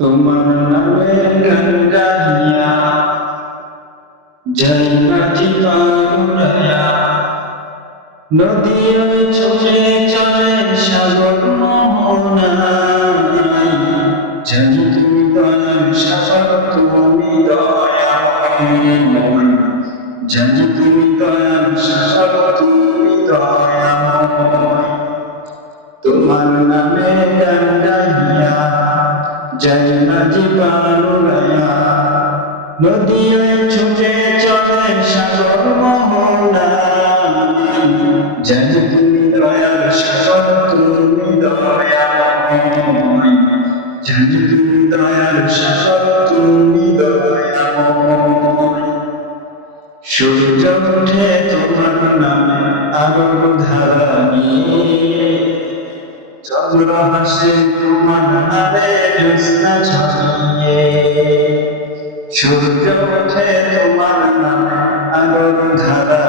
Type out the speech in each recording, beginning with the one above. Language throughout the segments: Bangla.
তোমার নামে গান জয় মাঝি পাউরায়া নদী ছুটে চলে মাঝি পাউরায়া নদী ছুটে চলে সাগর দয়াল সাগর, তুমি দয়াল সাগর, তুমি সূর্য ওঠে তোমার নামে আলোর ধারা নিয়ে। চন্দ্র হাসে তোমার নামে জ্যোৎস্না ছড়িয়ে সূর্য ওঠে তোমার নামে আলোর ধারা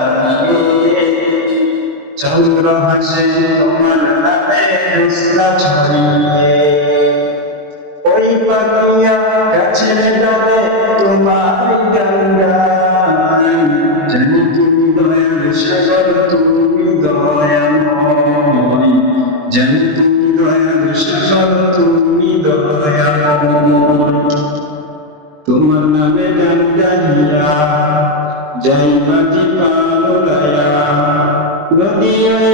চন্দ্র হাসে তোমার নামে জ্যোৎস্না ছড়িয়ে ওই পাখিয়া গাছের ডালে তোমার জানি তুমি দয়াল সাগর তুমি দয়াময় জানি নামে গান গাইয়া যাই মাটি পালয়া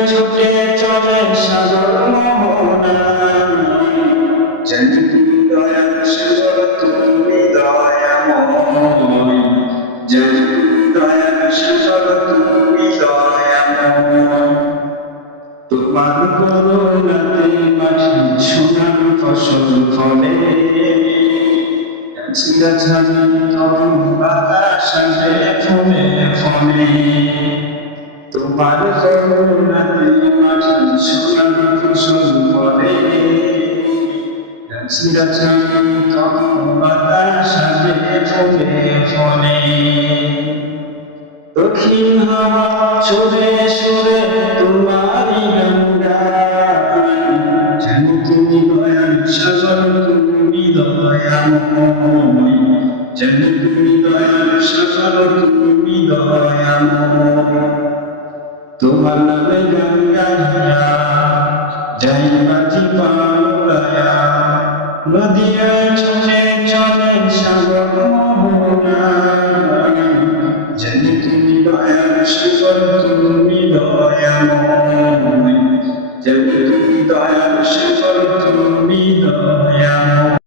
ছুটে চলে সাগর মোহনায়। গাছগাছালি তরুণ বাতাসাতে ফলে ফলে তোমার করুণাতে মাটি সোনার ফসল ফলে গাছগাছালি তরুণ বাতাসাতে ফলে ফলে দক্ষিণ হাওয়া সরে গঙ্গায় জানি তুমি দয়াল সাগর দয়াময় জানি তুমি দয়াল সাগর তুমি দয়াময় তোমার নামে মোহনায় তুমি দয়াল সাগর তুমি